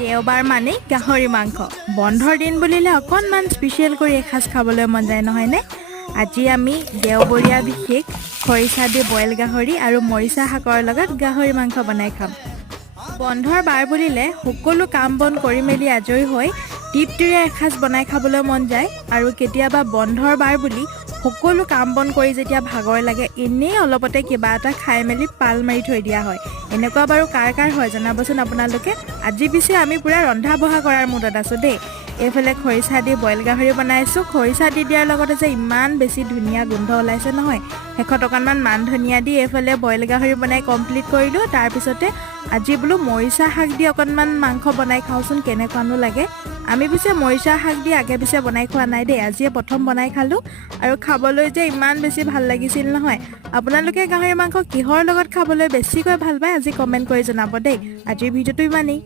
দেওবাৰ মানে গাহৰি মাংস বন্ধৰ দিন বুলিলে অকণমান স্পেচিয়েল কৰি এসাঁজ খাবলৈ মন যায় নহয়নে? আজি আমি দেওবৰীয়া বিশেষ খৰিচা দি বইল গাহৰি আৰু মৰিচা শাকৰ লগত গাহৰি মাংস বনাই খাম। বন্ধৰ বাৰ বুলিলে সকলো কাম বন কৰি মেলি আজৰি হৈ তৃপ্তিৰে এসাঁজ বনাই খাবলৈ মন যায়। আৰু কেতিয়াবা বন্ধৰ বাৰ বুলি সকলো কাম বন কৰি যেতিয়া ভাগৰ লাগে এনেই অলপতে কিবা এটা খাই মেলি পাল মাৰি থৈ দিয়া হয়। এনেকুৱা বাৰু কাৰ কাৰ হয় জনাবচোন আপোনালোকে। আজি পিছে আমি পুৰা ৰন্ধা বঢ়া কৰাৰ মুডত আছোঁ দেই। এইফালে খৰিচা দি বইল গাহৰি বনাইছোঁ। খৰিচা দি দিয়াৰ লগতে যে ইমান বেছি ধুনীয়া গোন্ধ ওলাইছে নহয়। শেষত অকণমান মান ধনিয়া দি এইফালে বইল গাহৰি বনাই কমপ্লিট কৰিলোঁ। তাৰপিছতে আজি বোলো মৰিচা শাক দি অকণমান মাংস বনাই খাওঁচোন কেনেকুৱানো লাগে। আমি পিছে মৰিচা শাক দি আগে পিছে বনাই খোৱা নাই দেই, আজিয়ে প্ৰথম বনাই খালোঁ আৰু খাবলৈ যে ইমান বেছি ভাল লাগিছিল নহয়। আপোনালোকে গাহৰি মাংস কিহৰ লগত খাবলৈ বেছিকৈ ভাল পায় আজি কমেণ্ট কৰি জনাব দেই। আজিৰ ভিডিঅ'টো ইমানেই।